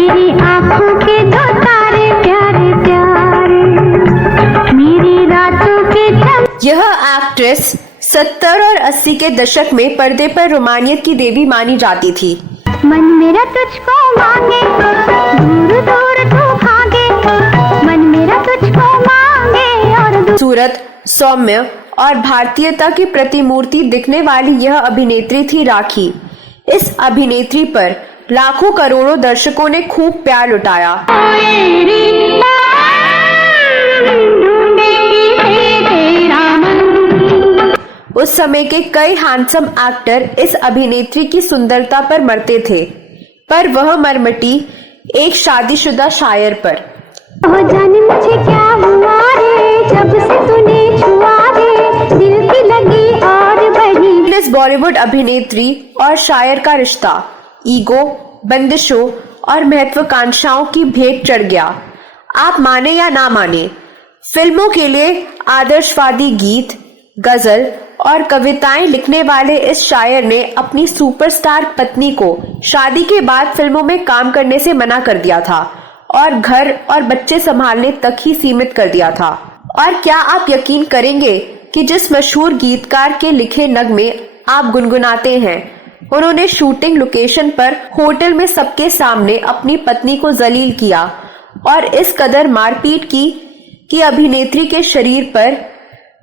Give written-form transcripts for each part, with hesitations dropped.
तेरी आंखों के दो तारे प्यारे प्यारे, मेरी रातों के यह एक्ट्रेस 70 और 80 के दशक में पर्दे पर रोमानियत की देवी मानी जाती थी। मन मेरा तुझको मांगे, दूर दूर तू भागे, मन मेरा तुझको मांगे और सूरत, सौम्य और भारतीयता की प्रतिमूर्ति दिखने वाली यह अभिनेत्री थी राखी। इस अभिनेत्री पर लाखों करोड़ों दर्शकों ने खूब प्यार लुटाया। उस समय के कई हैंडसम एक्टर इस अभिनेत्री की सुंदरता पर मरते थे, पर वह मरमटी एक शादीशुदा शायर पर। जाने मुझे क्या हुआ रे, जब से तूने छुआ रे, दिल की लगी और बढ़ी। इस बॉलीवुड अभिनेत्री और शायर का रिश्ता ईगो, बंदिशों और महत्वाकांक्षाओं की भेंट चढ़ गया। आप माने या ना माने, फिल्मों के लिए आदर्शवादी गीत, गजल और कविताएं लिखने वाले इस शायर ने अपनी सुपरस्टार पत्नी को शादी के बाद फिल्मों में काम करने से मना कर दिया था और घर और बच्चे संभालने तक ही सीमित कर दिया था। और क्या आप यकीन करेंगे कि जिस मशहूर गीतकार के लिखे नगमे आप गुनगुनाते हैं, उन्होंने शूटिंग लोकेशन पर होटल में सबके सामने अपनी पत्नी को जलील किया और इस कदर मारपीट की कि अभिनेत्री के शरीर पर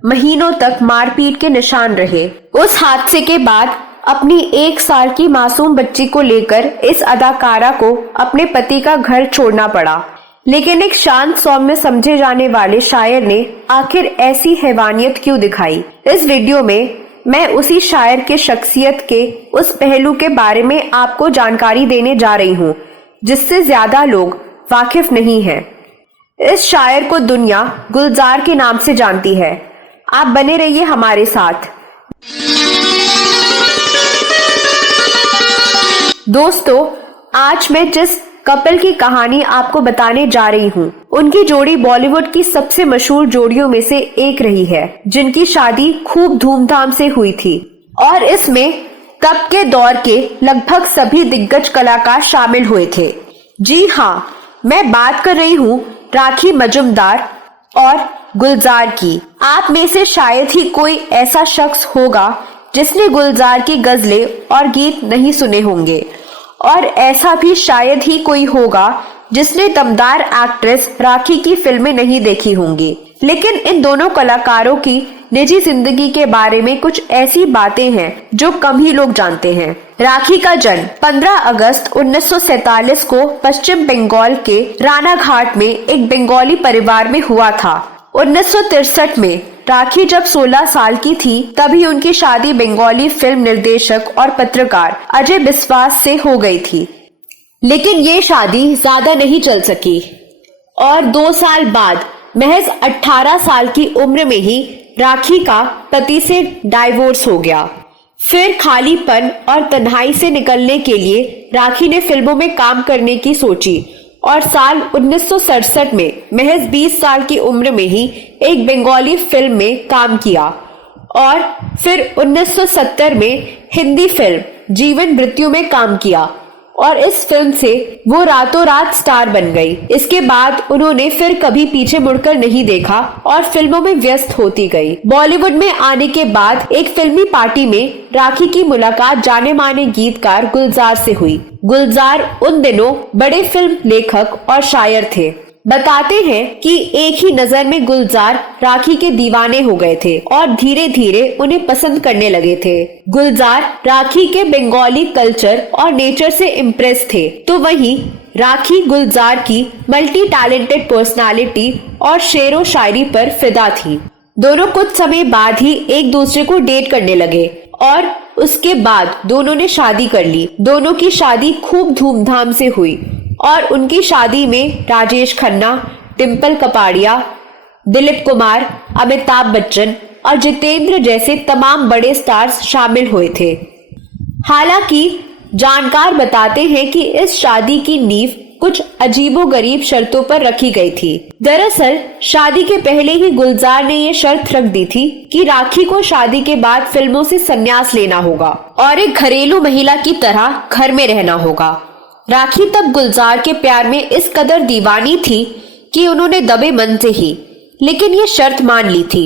महीनों तक मारपीट के निशान रहे। उस हादसे के बाद अपनी 1 साल की मासूम बच्ची को लेकर इस अदाकारा को अपने पति का घर छोड़ना पड़ा। लेकिन एक शांत सौम्य समझे जाने वाले शायर ने आखिर ऐसी हैवानियत क्यों दिखाई? इस वीडियो में मैं उसी शायर के शख्सियत के उस पहलू के बारे में आपको जानकारी देने जा रही हूँ जिससे ज्यादा लोग वाकिफ नहीं हैं। इस शायर को दुनिया गुलजार के नाम से जानती है। आप बने रहिए हमारे साथ। दोस्तों, आज मैं जिस कपल की कहानी आपको बताने जा रही हूँ, उनकी जोड़ी बॉलीवुड की सबसे मशहूर जोड़ियों में से एक रही है, जिनकी शादी खूब धूमधाम से हुई थी और इसमें तब के दौर के लगभग सभी दिग्गज कलाकार शामिल हुए थे। जी हाँ, मैं बात कर रही हूँ राखी मजूमदार और गुलजार की। आप में से शायद ही कोई ऐसा शख्स होगा जिसने गुलजार की गजलें और गीत नहीं सुने होंगे, और ऐसा भी शायद ही कोई होगा जिसने दमदार एक्ट्रेस राखी की फिल्में नहीं देखी होंगी। लेकिन इन दोनों कलाकारों की निजी जिंदगी के बारे में कुछ ऐसी बातें हैं जो कम ही लोग जानते हैं। राखी का जन्म 15 अगस्त 1947 को पश्चिम बंगाल के रानाघाट में एक बंगाली परिवार में हुआ था। 1963 में राखी जब 16 साल की थी, तभी उनकी शादी बंगाली फिल्म निर्देशक और पत्रकार अजय बिस्वास से हो गई थी। लेकिन ये शादी ज्यादा नहीं चल सकी और 2 साल बाद महज 18 साल की उम्र में ही राखी का पति से डाइवोर्स हो गया। फिर खालीपन और तन्हाई से निकलने के लिए राखी ने फिल्मों में काम करने की सोची और साल 1967 में महज 20 साल की उम्र में ही एक बंगाली फिल्म में काम किया और फिर 1970 में हिंदी फिल्म जीवन मृत्यु में काम किया और इस फिल्म से वो रातों रात स्टार बन गई। इसके बाद उन्होंने फिर कभी पीछे मुड़कर नहीं देखा और फिल्मों में व्यस्त होती गई। बॉलीवुड में आने के बाद एक फिल्मी पार्टी में राखी की मुलाकात जाने माने गीतकार गुलजार से हुई। गुलजार उन दिनों बड़े फिल्म लेखक और शायर थे। बताते हैं कि एक ही नजर में गुलजार राखी के दीवाने हो गए थे और धीरे धीरे उन्हें पसंद करने लगे थे। गुलजार राखी के बंगाली कल्चर और नेचर से इम्प्रेस थे, तो वहीं राखी गुलजार की मल्टी टैलेंटेड पर्सनालिटी और शेरो शायरी पर फिदा थी। दोनों कुछ समय बाद ही एक दूसरे को डेट करने लगे और उसके बाद दोनों ने शादी कर ली। दोनों की शादी खूब धूमधाम से हुई और उनकी शादी में राजेश खन्ना, डिम्पल कपाड़िया, दिलीप कुमार, अमिताभ बच्चन और जितेंद्र जैसे तमाम बड़े स्टार्स शामिल हुए थे। हालांकि जानकार बताते हैं कि इस शादी की नींव कुछ अजीबोगरीब शर्तों पर रखी गई थी। दरअसल शादी के पहले ही गुलजार ने ये शर्त रख दी थी कि राखी को शादी के बाद फिल्मों से संन्यास लेना होगा और एक घरेलू महिला की तरह घर में रहना होगा। राखी तब गुलजार के प्यार में इस कदर दीवानी थी कि उन्होंने दबे मन से ही लेकिन ये शर्त मान ली थी।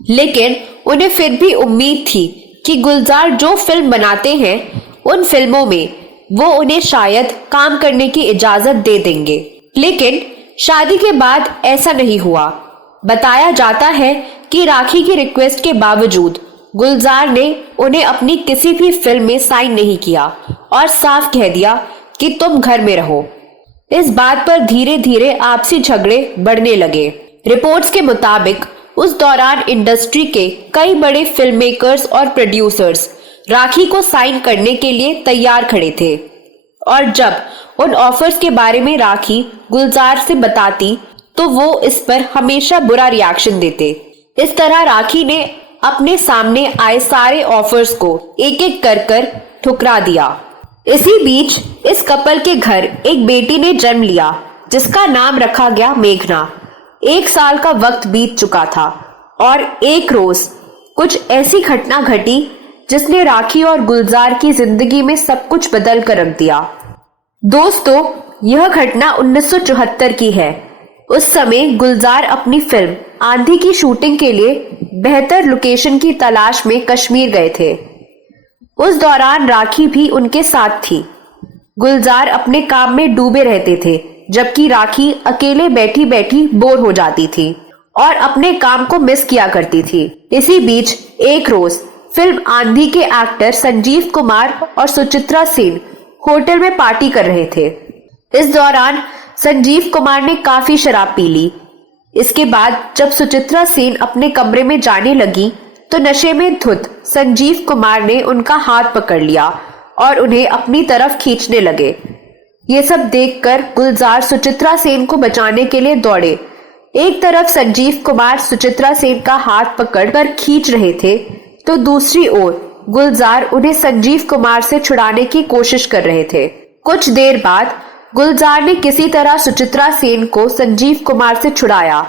लेकिन उन्हें फिर भी उम्मीद थी कि गुलजार जो फिल्म बनाते हैं उन फिल्मों में वो उन्हें शायद काम करने की इजाजत दे देंगे। लेकिन शादी के बाद ऐसा नहीं हुआ। बताया जाता है कि राखी की रिक्वेस्ट के बावजूद गुलजार ने उन्हें अपनी किसी भी फिल्म में साइन नहीं किया और साफ कह दिया कि तुम घर में रहो। इस बात पर धीरे धीरे आपसी झगड़े बढ़ने लगे। रिपोर्ट्स के मुताबिक उस दौरान इंडस्ट्री के कई बड़े फिल्म मेकर्स और प्रोड्यूसर्स राखी को साइन करने के लिए तैयार खड़े थे और जब उन ऑफर्स के बारे में राखी गुलजार से बताती तो वो इस पर हमेशा बुरा रिएक्शन देते। इस तरह राखी ने अपने सामने आए सारे ऑफर्स को एक एक कर ठुकरा दिया। इसी बीच इस कपल के घर एक बेटी ने जन्म लिया जिसका नाम रखा गया मेघना। 1 साल का वक्त बीत चुका था और एक रोज कुछ ऐसी घटना घटी जिसने राखी और गुलजार की जिंदगी में सब कुछ बदल कर रख दिया। दोस्तों, यह घटना 1974 की है। उस समय गुलजार अपनी फिल्म आंधी की शूटिंग के लिए बेहतर लोकेशन की तलाश में कश्मीर गए थे। उस दौरान राखी भी उनके साथ थी। गुलजार अपने काम में डूबे रहते थे जबकि राखी अकेले बैठी बैठी बोर हो जाती थी और अपने काम को मिस किया करती थी। इसी बीच एक रोज फिल्म आंधी के एक्टर संजीव कुमार और सुचित्रा सेन होटल में पार्टी कर रहे थे। इस दौरान संजीव कुमार ने काफी शराब पी ली। इसके बाद जब सुचित्रा सेन अपने कमरे में जाने लगी तो नशे में धुत संजीव कुमार ने उनका हाथ पकड़ लिया और उन्हें अपनी तरफ खींचने लगे। ये सब देखकर गुलजार सुचित्रा सेन को बचाने के लिए दौड़े। एक तरफ संजीव कुमार सुचित्रा सेन का हाथ पकड़कर खींच रहे थे तो दूसरी ओर गुलजार उन्हें संजीव कुमार से छुड़ाने की कोशिश कर रहे थे। कुछ देर बाद गुलजार ने किसी तरह सुचित्रा सेन को संजीव कुमार से छुड़ाया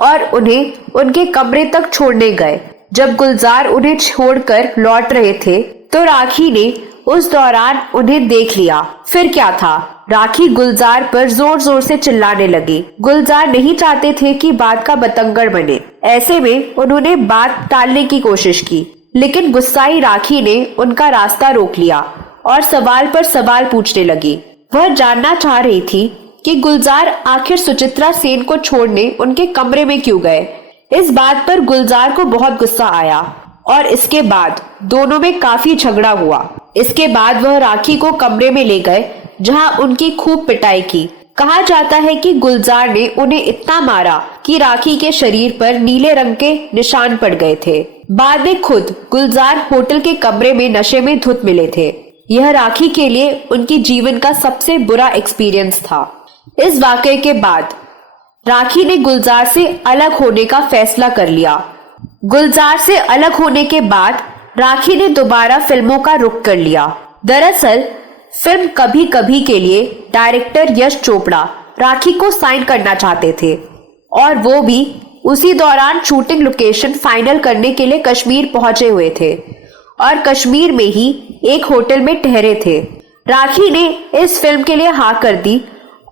और उन्हें उनके कमरे तक छोड़ने गए। जब गुलजार उन्हें छोड़कर लौट रहे थे तो राखी ने उस दौरान उन्हें देख लिया। फिर क्या था, राखी गुलजार पर जोर जोर से चिल्लाने लगी। गुलजार नहीं चाहते थे कि बात का बतंगड़ बने। ऐसे में उन्होंने बात टालने की कोशिश की लेकिन गुस्साई राखी ने उनका रास्ता रोक लिया और सवाल पर सवाल पूछने लगी। वह जानना चाह रही थी कि गुलजार आखिर सुचित्रा सेन को छोड़ने उनके कमरे में क्यों गए। इस बात पर गुलजार को बहुत गुस्सा आया और इसके बाद दोनों में काफी झगड़ा हुआ। इसके बाद वह राखी को कमरे में ले गए जहां उनकी खूब पिटाई की। कहा जाता है कि गुलजार ने उन्हें इतना मारा कि राखी के शरीर पर नीले रंग के निशान पड़ गए थे। बाद में खुद गुलजार होटल के कमरे में नशे में धुत मिले थे। यह राखी के लिए उनकी जीवन का सबसे बुरा एक्सपीरियंस था। इस वाकये के बाद राखी ने गुलजार से अलग होने का फैसला कर लिया। गुलजार से अलग होने के बाद राखी ने दोबारा फिल्मों का रुख कर लिया। दरअसल फिल्म कभी कभी के लिए डायरेक्टर यश चोपड़ा राखी को साइन करना चाहते थे और वो भी उसी दौरान शूटिंग लोकेशन फाइनल करने के लिए कश्मीर पहुंचे हुए थे और कश्मीर में ही एक होटल में ठहरे थे। राखी ने इस फिल्म के लिए हाँ कर दी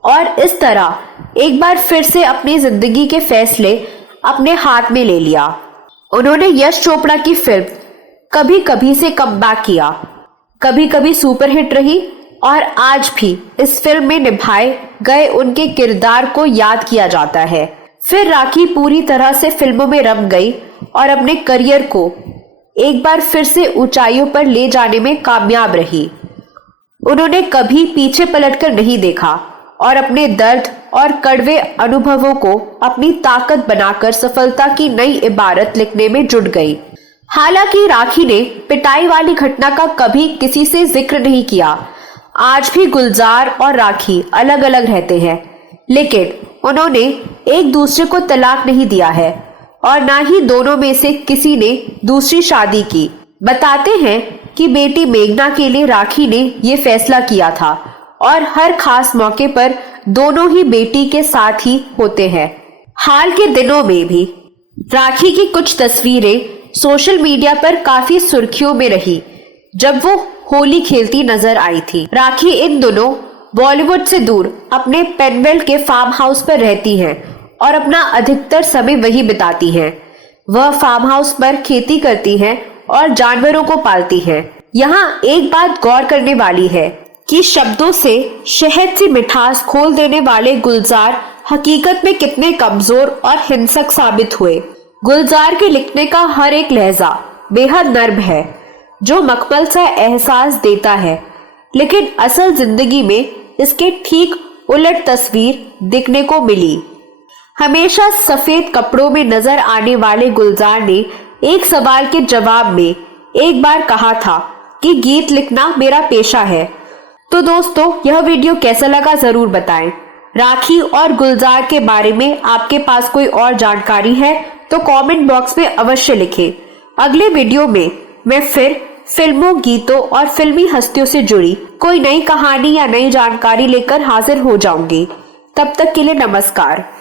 और इस तरह एक बार फिर से अपनी जिंदगी के फैसले अपने हाथ में ले लिया। उन्होंने यश चोपड़ा की फिल्म कभी कभी से कमबैक किया। कभी कभी सुपरहिट रही और आज भी इस फिल्म में निभाए गए उनके किरदार को याद किया जाता है। फिर राखी पूरी तरह से फिल्मों में रम गई और अपने करियर को एक बार फिर से ऊंचाइयों पर ले जाने में कामयाब रही। उन्होंने कभी पीछे पलटकर नहीं देखा और अपने दर्द और कड़वे अनुभवों को अपनी ताकत बनाकर सफलता की नई इबारत लिखने में जुट गई। हालांकि राखी ने पिटाई वाली घटना का कभी किसी से जिक्र नहीं किया। आज भी गुलजार और राखी अलग अलग रहते हैं लेकिन उन्होंने एक दूसरे को तलाक नहीं दिया है और ना ही दोनों में से किसी ने दूसरी शादी की। बताते हैं कि बेटी मेघना के लिए राखी ने ये फैसला किया था और हर खास मौके पर दोनों ही बेटी के साथ ही होते हैं। हाल के दिनों में भी राखी की कुछ तस्वीरें सोशल मीडिया पर काफी सुर्खियों में रही जब वो होली खेलती नजर आई थी। राखी इन दिनों बॉलीवुड से दूर अपने पेनवेल के फार्म हाउस पर रहती हैं और अपना अधिकतर समय वही बिताती हैं। वह फार्म हाउस पर खेती करती हैं और जानवरों को पालती हैं। यहाँ एक बात गौर करने वाली है कि शब्दों से शहद सी मिठास खोल देने वाले गुलजार हकीकत में कितने कमजोर और हिंसक साबित हुए। गुलजार के लिखने का हर एक लहजा बेहद नर्म है, जो मखमल सा एहसास देता है, लेकिन असल जिंदगी में इसके ठीक उलट तस्वीर दिखने को मिली। हमेशा सफेद कपड़ों में नजर आने वाले गुलजार ने एक सवाल के जवाब में एक बार कहा था कि गीत लिखना मेरा पेशा है। तो दोस्तों, यह वीडियो कैसा लगा जरूर बताएं। राखी और गुलजार के बारे में आपके पास कोई और जानकारी है तो कमेंट बॉक्स में अवश्य लिखें। अगले वीडियो में मैं फिर फिल्मों, गीतों और फिल्मी हस्तियों से जुड़ी कोई नई कहानी या नई जानकारी लेकर हाजिर हो जाऊंगी। तब तक के लिए नमस्कार।